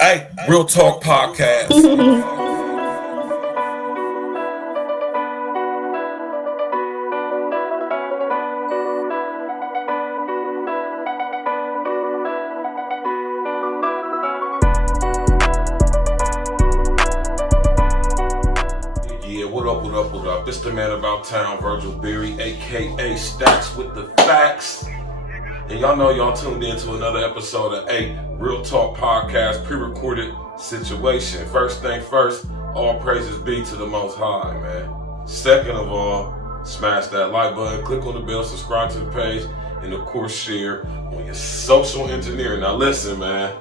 Hey, Real Talk Podcast. Yeah, what up, what up, what up? It's the man about town, Virgil, aka Stacks with the Facts. And y'all know y'all tuned in to another episode of Real Talk Podcast, pre-recorded situation. First thing first, all praises be to the Most High, man. Second of all, smash that like button, click on the bell, subscribe to the page, and of course share on your social engineering. Now listen, man.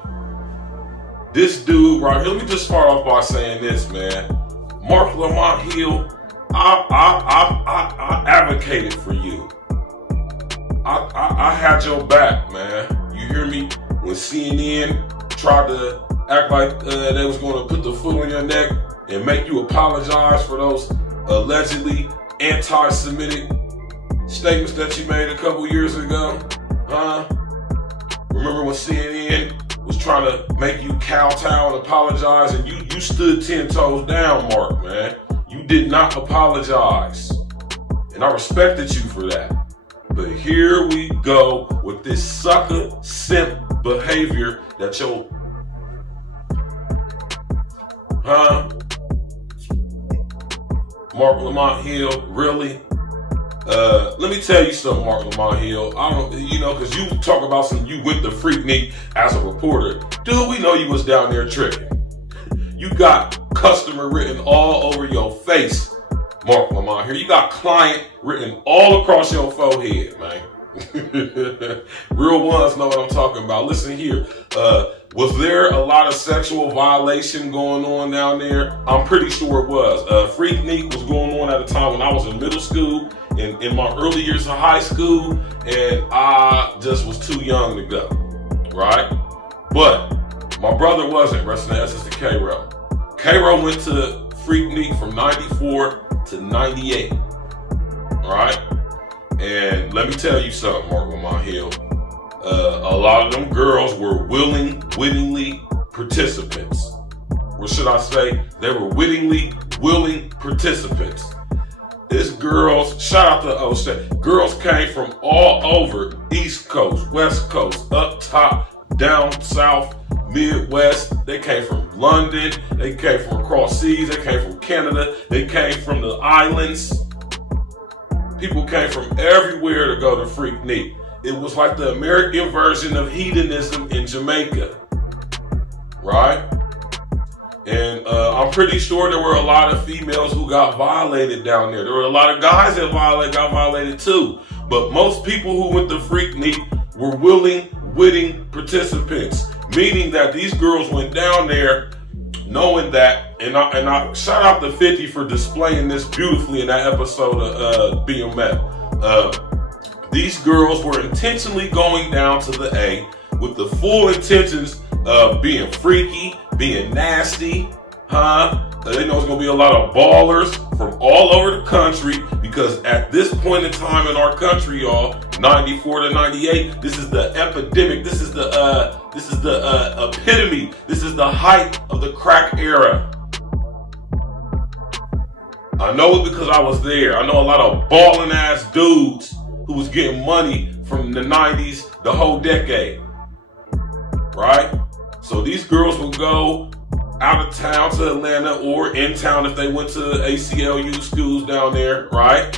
This dude right here, let me just start off by saying this, man. Mark Lamont Hill, I advocated for you. I had your back, man. You hear me? When CNN tried to act like they was going to put the foot on your neck and make you apologize for those allegedly anti-Semitic statements that you made a couple years ago, huh? Remember when CNN was trying to make you kowtow and apologize, and you stood 10 toes down, Mark, man. You did not apologize, and I respected you for that. But here we go with this sucker simp behavior that your, Mark Lamont Hill, really? Let me tell you something, Mark Lamont Hill. I don't, because you talk about you with the FREAKNIK as a reporter. Dude, we know you was down there tricking. You got customer written all over your face, Mark Lamont here. You got client written all across your forehead, man. Real ones know what I'm talking about. Listen here. Was there a lot of sexual violation going on down there? I'm pretty sure it was. FREAKNIK was going on at a time when I was in middle school, in my early years of high school, and I just was too young to go, right? But my brother wasn't. Rest in essence to K-Ro. K-Ro went to FREAKNIK from 94 to 98, all right? And let me tell you something, Mark Lamont Hill. A lot of them girls were wittingly participants. Or should I say, they were willing participants. This girls, shout out to O-State, girls came from all over, East Coast, West Coast, up top, down south, Midwest. They came from London, they came from across seas, they came from Canada, they came from the islands. People came from everywhere to go to FREAKNIK. It was like the American version of hedonism in Jamaica, right? And I'm pretty sure there were a lot of females who got violated down there. There were a lot of guys that got violated too. But most people who went to FREAKNIK were witting participants, meaning that these girls went down there knowing that, and I shout out to 50 for displaying this beautifully in that episode of BMF. These girls were intentionally going down to the A with the full intentions of being freaky, being nasty, They know it's gonna be a lot of ballers from all over the country, because at this point in time in our country, y'all, 94 to 98, this is the epidemic, this is the epitome, this is the height of the crack era. I know it because I was there. I know a lot of balling ass dudes who was getting money from the 90s, the whole decade, right? So these girls would go out of town to Atlanta, or in town if they went to ACLU schools down there, right?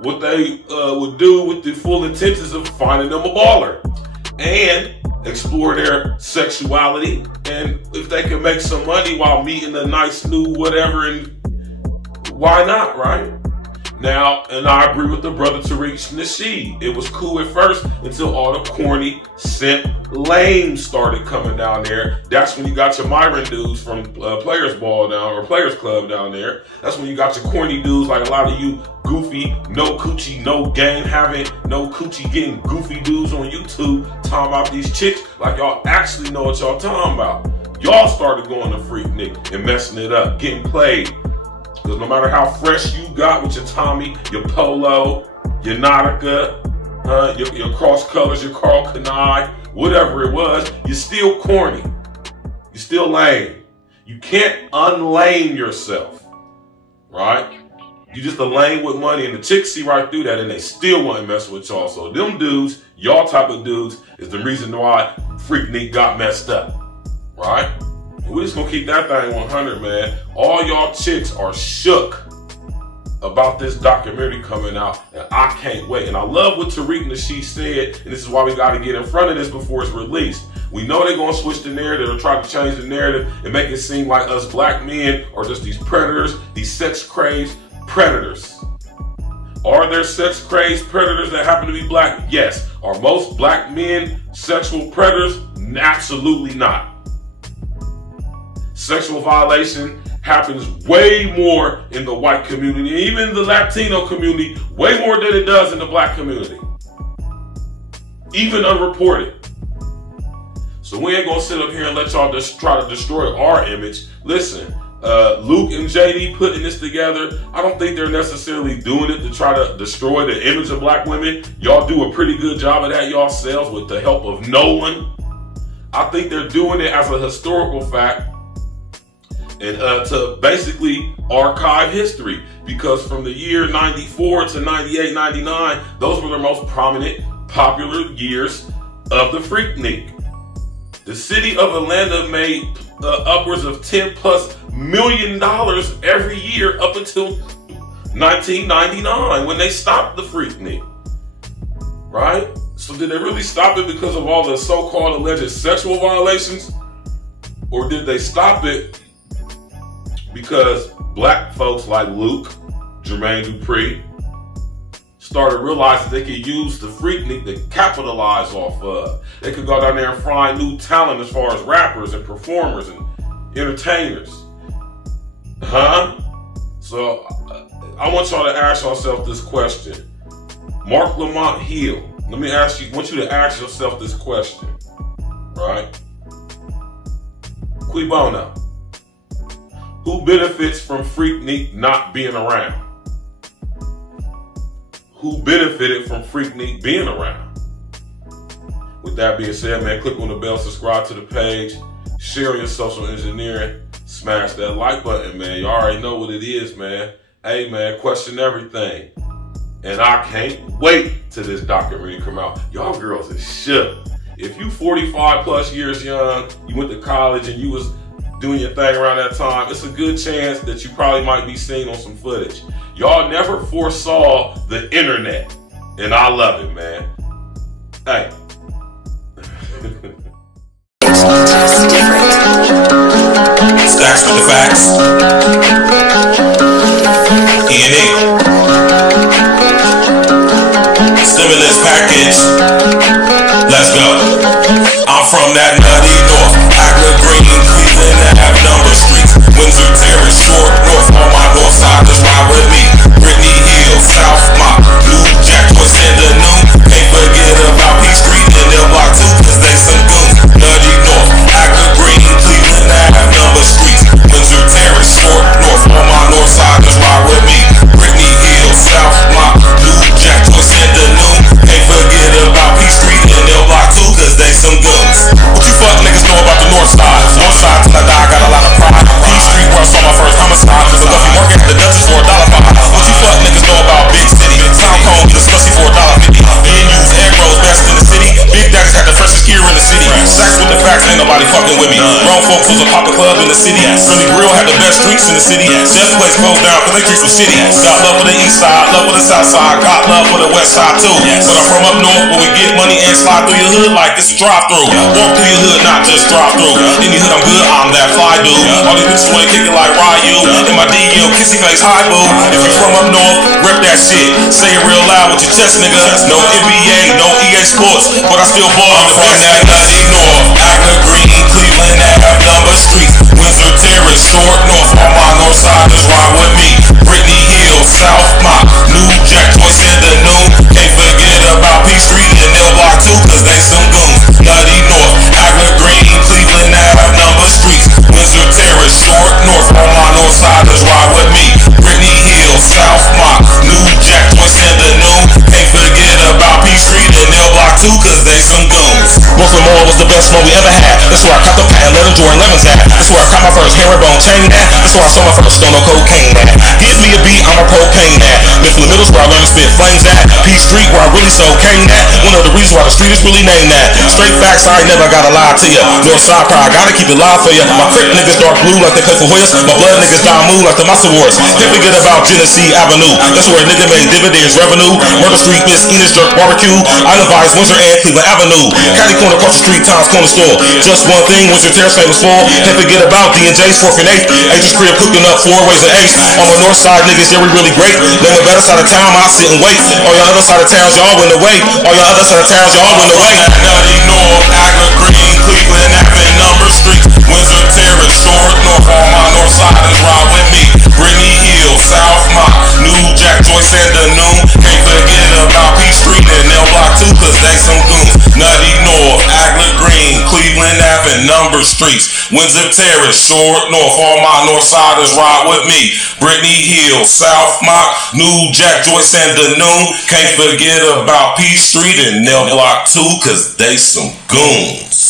What they would do with the full intentions of finding them a baller and explore their sexuality, and if they can make some money while meeting a nice new whatever, and why not, right? Now, and I agree with the brother Tariq Nasheed. It was cool at first until all the corny simp lames started coming down there. That's when you got your Myron dudes from Players Ball down, or Players Club down there. That's when you got your corny dudes like a lot of you goofy, no coochie, no game having, no coochie getting goofy dudes on YouTube talking about these chicks like y'all actually know what y'all talking about. Y'all started going to FREAKNIK and messing it up, getting played. Because no matter how fresh you got with your Tommy, your Polo, your Nautica, your cross colors, your Carl Kanai, whatever it was, you're still corny. You're still lame. You can't unlame yourself, right? You just a lame with money, and the chicks see right through that, and they still want to mess with y'all. So them dudes, y'all type of dudes, is the reason why FREAKNIK got messed up, right? And we're just gonna keep that thing 100, man. All y'all chicks are shook about this documentary coming out, and I can't wait. And I love what Tariq Nasheed said, and this is why we got to get in front of this before it's released. We know they're going to switch the narrative or try to change the narrative and make it seem like us black men are just these predators, these sex-crazed predators. Are there sex-crazed predators that happen to be black? Yes. Are most black men sexual predators? Absolutely not. Sexual violation happens way more in the white community, even the Latino community, way more than it does in the black community, even unreported. So we ain't gonna sit up here and let y'all just try to destroy our image. Listen, Luke and JD putting this together, I don't think they're necessarily doing it to try to destroy the image of black women. Y'all do a pretty good job of that yourselves with the help of Nolan. I think they're doing it as a historical fact, and to basically archive history, because from the year 94 to 98, 99, those were the most prominent, popular years of the FREAKNIK. The city of Atlanta made upwards of $10+ million every year up until 1999 when they stopped the FREAKNIK, right? So did they really stop it because of all the so-called alleged sexual violations? Or did they stop it because black folks like Luke, Jermaine Dupri, started realizing they could use the FREAKNIK to capitalize off of? They could go down there and find new talent as far as rappers and performers and entertainers. So I want y'all to ask yourself this question. Marc Lamont Hill, let me ask you, I want you to ask yourself this question, right? Cui bono? Who benefits from FREAKNIK not being around? Who benefited from FREAKNIK being around? With that being said, man, click on the bell, subscribe to the page, share your social engineering, smash that like button, man. You already know what it is, man. Hey, man, question everything. And I can't wait till this documentary come out. Y'all girls is shook. If you 45+ years young, you went to college and you was doing your thing around that time, it's a good chance that you probably might be seen on some footage. Y'all never foresaw the internet, and I love it, man. Hey. Stacks with the facts. E&E. Stimulus package. Let's go. I'm from that nutty north. Agla Green, Cleveland, have number streets. Windsor Terrace, Short North. On my north side, just ride with me. Brittany Hill, South Mott, New Jack, what's in the noon? Can't forget about P Street and L Block 2, cause they some goons. Nutty North, Agla Green, Cleveland, have number streets. Windsor Terrace, Short North. On my north side, just ride with me. Brittany Hill, South Mott, New Jack, what's in the noon? Can't forget about P Street and L Block 2, cause they some goons. What you fuck niggas know about the north side? North side till I die, got a lot of pride. P Street where I saw my first homicide. Cause I love you working at the Dutchess for $1.05. What you fuck niggas know about Big City? Town Cone, get a slushy for $1.50. Venues, egg rolls, best in the city. Big Daddy's had the freshest gear in the city. Sacks with the facts, ain't nobody fucking with me. Grown folks was a pop club in the city. Philly Grill had the best drinks in the city. Chef place closed down cause they drinks was shitty. Got love for the east side, love for the south side. Got love for the west side too. But I'm from up north where we get money and slide through your hood like it's a drive-through. Walk through your hood, not just drive through. In your hood I'm good, I'm that fly dude. All these bitches wanna kick it like Ryu. In my DL, kissy face, hi boo. If you from up north, rep that shit. Say it real loud with your chest, nigga. No NBA, no EA Sports, but I still ball in the best. From that nutty north, Agla Green, Cleveland, have number streets. Windsor Terrace, Short North. On my north side, just ride with me. Brittany Hill, South Mott, New Jack, what's in the noon? Can't forget about P Street and L Block 2, cause they some goons. Nutty North, Agla Green, Cleveland, have number streets. Windsor Terrace, Short North. On my north side, just ride with me. Brittany Hill, South Mott, New Jack, what's in the noon? Can't forget about P Street best smoke we ever had. That's where I caught the patent, let them Jordan Lemons at. That's where I caught my first herringbone chain at. That's where I saw my first stone of cocaine at. Give me a beat, I'm a propane at. Mifflin Middle's where I learned to spit flames at. P Street where I really sold cane at. One of the reasons why the street is really named that. Straight facts, I ain't never gotta lie to ya. Northside pride, gotta keep it live for ya. My crick niggas dark blue like they play for Hoyas. My blood niggas die moon like the Massa Wars. Can't forget about Genesee Avenue. That's where a nigga made dividends revenue. Murder Street, Miss Enos Jerk Barbecue. Island Vibes, Windsor and Cleveland Avenue. Caddy Corner, across the street, Times Corner Store. Just one thing, Windsor Terrace famous for. Can't forget about D&J's 4th and 8th. Agent's crib cooking up 4 ways and 8. On the north side, niggas, yeah, we really great. Name a better side of town, I sit and wait. All y'all other side of towns, y'all win away. All y'all other side of towns, y'all win away. Nutty North, Agla Green, Cleveland Avenue, Number Streets, Windsor Terrace, Short North. On my north side is ride with me. Brittany Hill, South Mott, New Jack, Joyce and the Noon. Can't forget about P Street and L Block 2, cause they some goons. Nutty North, Agla Green, Cleveland Avenue, Number Streets, Windsor Terrace, Short North. On my north side is ride with me. Brittany Hill, South Mott, New Jack, Joyce and the Noon. Can't forget about P Street and L Block 2, cause they some goons.